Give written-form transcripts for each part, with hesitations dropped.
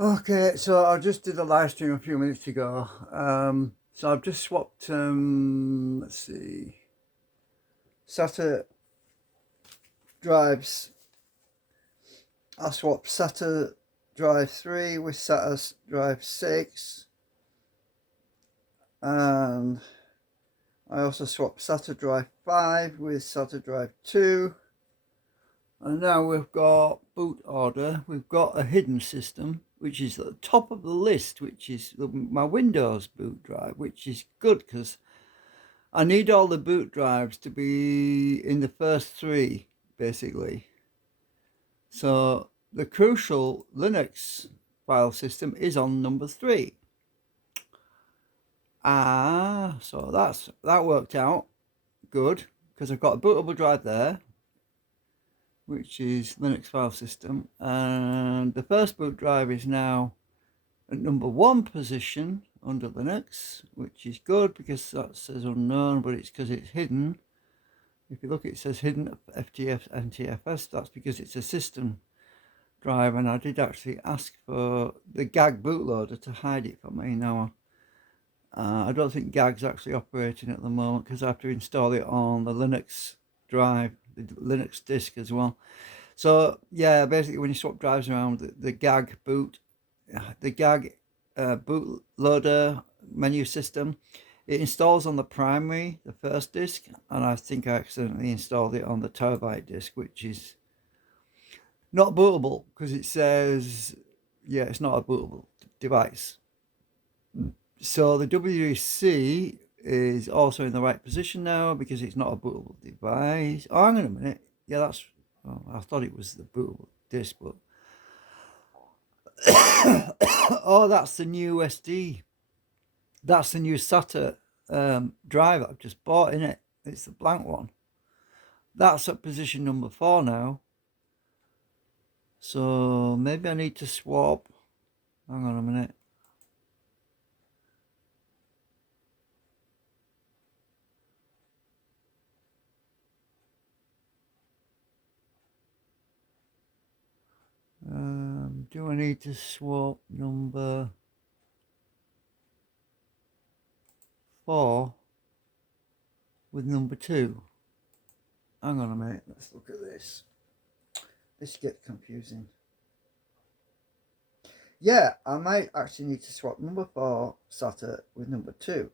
Okay, so I just did a live stream a few minutes ago. So I've just swapped, let's see, SATA drives. I swapped SATA drive 3 with SATA drive 6. And I also swapped SATA drive 5 with SATA drive 2. And now we've got boot order. We've got a hidden system, which is at the top of the list, which is my Windows boot drive, which is good because I need all the boot drives to be in the first three, basically. So the crucial Linux file system is on number 3. So that worked out good because I've got a bootable drive there, which is Linux file system, and the first boot drive is now at number 1 position under Linux, which is good because that says unknown, but it's because it's hidden. If you look, it says hidden FTF NTFS. That's because it's a system drive, and I did actually ask for the GAG bootloader to hide it for me. Now, I don't think GAG's actually operating at the moment because I have to install it on the Linux drive, the Linux disk as well. So yeah, basically when you swap drives around, the GAG boot, the GAG bootloader menu system, it installs on the primary, the first disk, and I think I accidentally installed it on the terabyte disk, which is not bootable because it says, yeah, it's not a bootable device. So the WC is also in the right position now because it's not a bootable device. Oh, hang on a minute. Yeah, that's. Oh, I thought it was the bootable disk, but oh, that's the new SD. That's the new SATA drive I've just bought in it. It's the blank one. That's at position number 4 now. So maybe I need to swap. Hang on a minute. Do I need to swap number 4 with number 2? Hang on a minute. Let's look at this. This gets confusing. Yeah, I might actually need to swap number 4 SATA with number 2.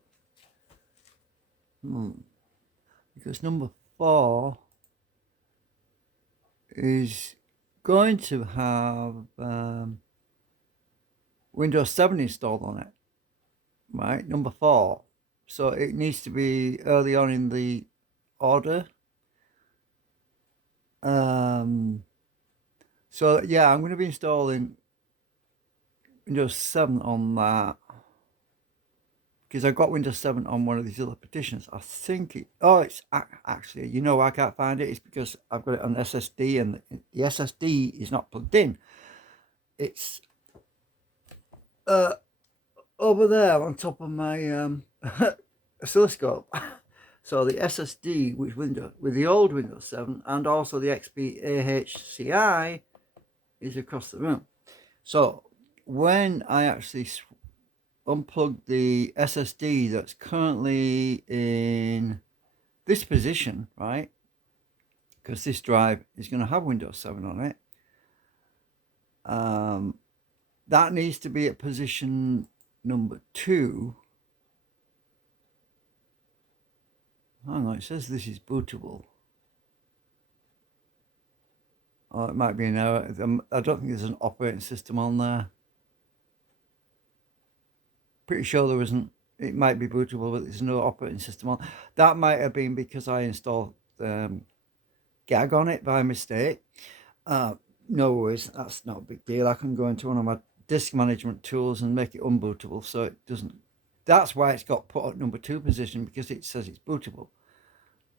Because number 4 is going to have Windows 7 installed on it, right? Number 4. So it needs to be early on in the order. So yeah, I'm going to be installing Windows 7 on that because I got Windows 7 on one of these other partitions. I think it's actually, I can't find it. It's because I've got it on SSD and the SSD is not plugged in. It's over there on top of my oscilloscope. So the SSD with the old Windows 7 and also the XP AHCI is across the room. So when I actually unplug the SSD that's currently in this position, right? Because this drive is going to have Windows 7 on it. That needs to be at position number 2. Hang on, it says this is bootable. Oh, it might be an error. I don't think there's an operating system on there. Pretty sure there isn't. It might be bootable, but there's no operating system on. That might have been because I installed GAG on it by mistake. No worries, that's not a big deal. I can go into one of my disk management tools and make it unbootable so it doesn't. That's why it's got put at number 2 position, because it says it's bootable.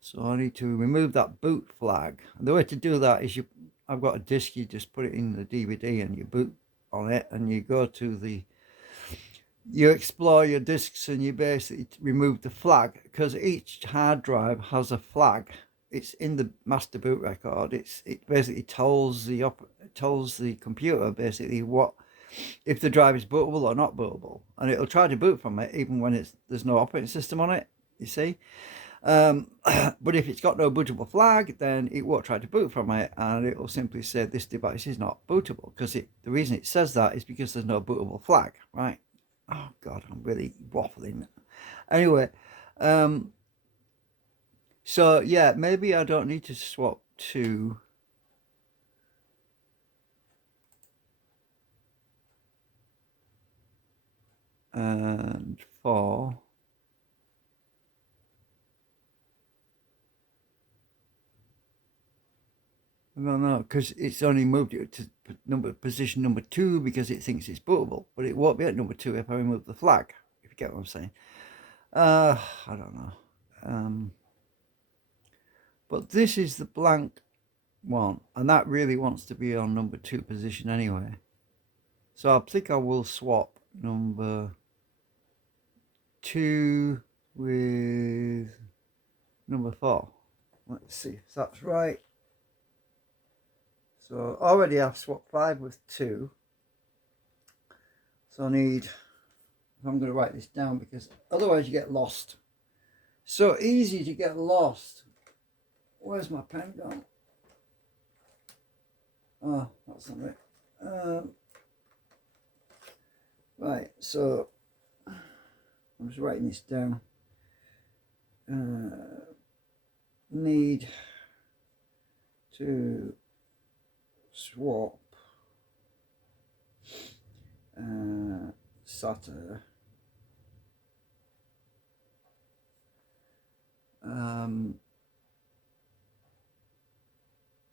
So I need to remove that boot flag. And the way to do that is I've got a disk, you just put it in the DVD and you boot on it, and you go to you explore your disks and you basically remove the flag, because each hard drive has a flag. It's in the master boot record. It basically tells the computer basically what if the drive is bootable or not bootable, and it'll try to boot from it even when there's no operating system on it. You see, but if it's got no bootable flag, then it won't try to boot from it, and it will simply say this device is not bootable, because the reason it says that is because there's no bootable flag, right? Oh God, I'm really waffling. Anyway, so yeah, maybe I don't need to swap to and 4. No, no, because it's only moved it to position number 2 because it thinks it's bootable, but it won't be at number 2 if I remove the flag. If you get what I'm saying. I don't know. But this is the blank one, and that really wants to be on number 2 position anyway. So I think I will swap number 2 with number 4. Let's see if that's right. So already I've swapped 5 with 2. So I need, I'm going to write this down because otherwise you get lost. So easy to get lost. Where's my pen gone? Oh, that's not it. Right, so I'm just writing this down. Need to swap SATA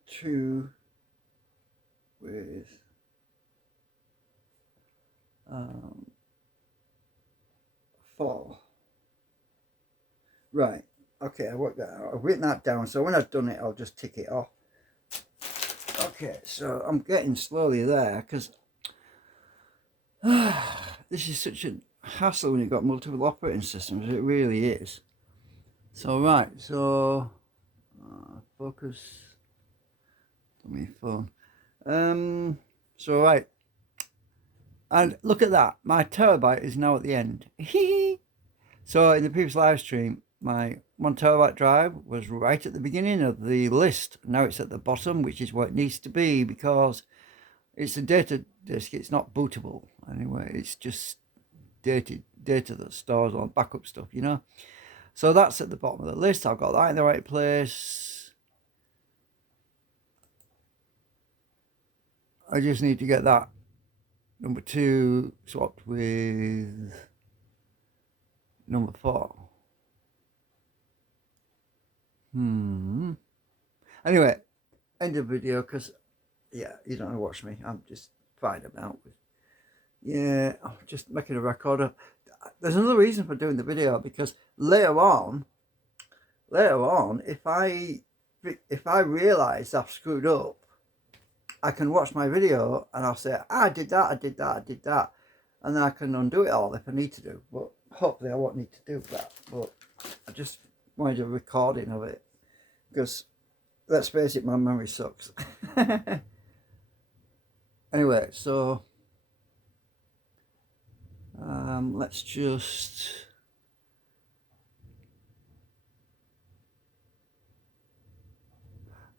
two with 4. Right, okay, I worked that out. I've written that down, so when I've done it, I'll just tick it off. Okay, so I'm getting slowly there, because this is such a hassle when you've got multiple operating systems. It really is. So, right, so focus on my phone. So, right, and look at that. My terabyte is now at the end. So, in the previous live stream, my 1 terabyte drive was right at the beginning of the list. Now it's at the bottom, which is where it needs to be because it's a data disk. It's not bootable anyway. It's just data that stores on backup stuff, you know. So that's at the bottom of the list. I've got that in the right place. I just need to get that number 2 swapped with number 4. Anyway, end of the video, because yeah, you don't want to watch me. I'm just finding out. Yeah, I'm just making a recorder. There's another reason for doing the video, because later on, if I realise I've screwed up, I can watch my video and I'll say, I did that, and then I can undo it all if I need to do. But hopefully I won't need to do that. But I just wanted a recording of it, because let's face it, my memory sucks. Anyway, so let's just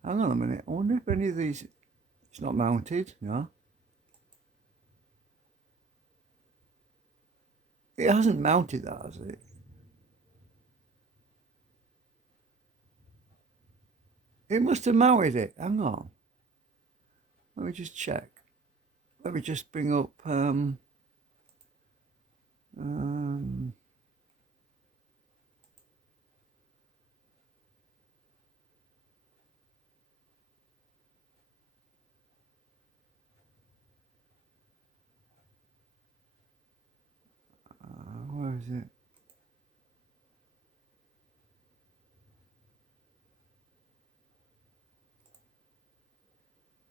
hang on a minute. I wonder if any of these, it's not mounted, no. It hasn't mounted that, has it? It must have mounted it. Hang on. Let me just check. Let me just bring up where is it?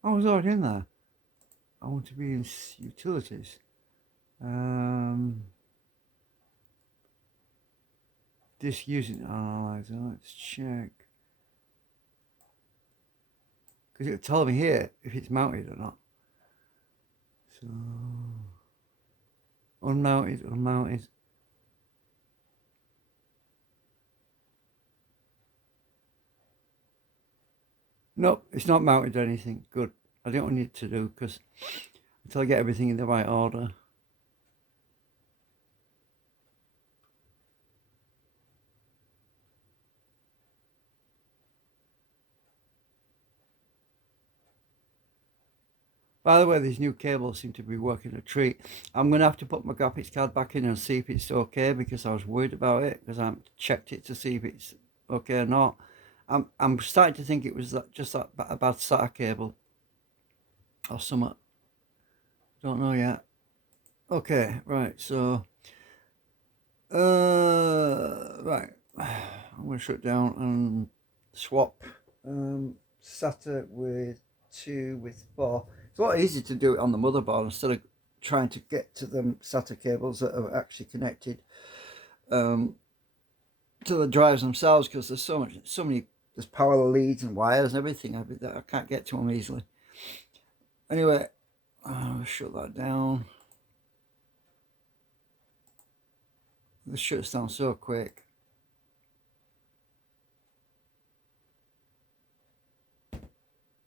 I was already in there. I want to be in utilities. Disk using analyzer. Let's check. Because it'll tell me here if it's mounted or not. So Unmounted, unmounted. Nope, it's not mounted or anything. Good. I don't need to do because until I get everything in the right order. By the way, these new cables seem to be working a treat. I'm going to have to put my graphics card back in and see if it's okay because I was worried about it because I haven't checked it to see if it's okay or not. I'm starting to think it was just that a bad SATA cable or something. Don't know yet. Okay, right. So, right. I'm going to shut down and swap SATA with 2 with 4. It's a lot easier to do it on the motherboard instead of trying to get to the SATA cables that are actually connected um, to the drives themselves because there's so many, there's power leads and wires and everything. I can't get to them easily. Anyway, I'll shut that down. This shuts down so quick.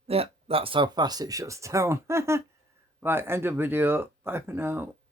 Yeah, that's how fast it shuts down. Right, end of video. Bye for now.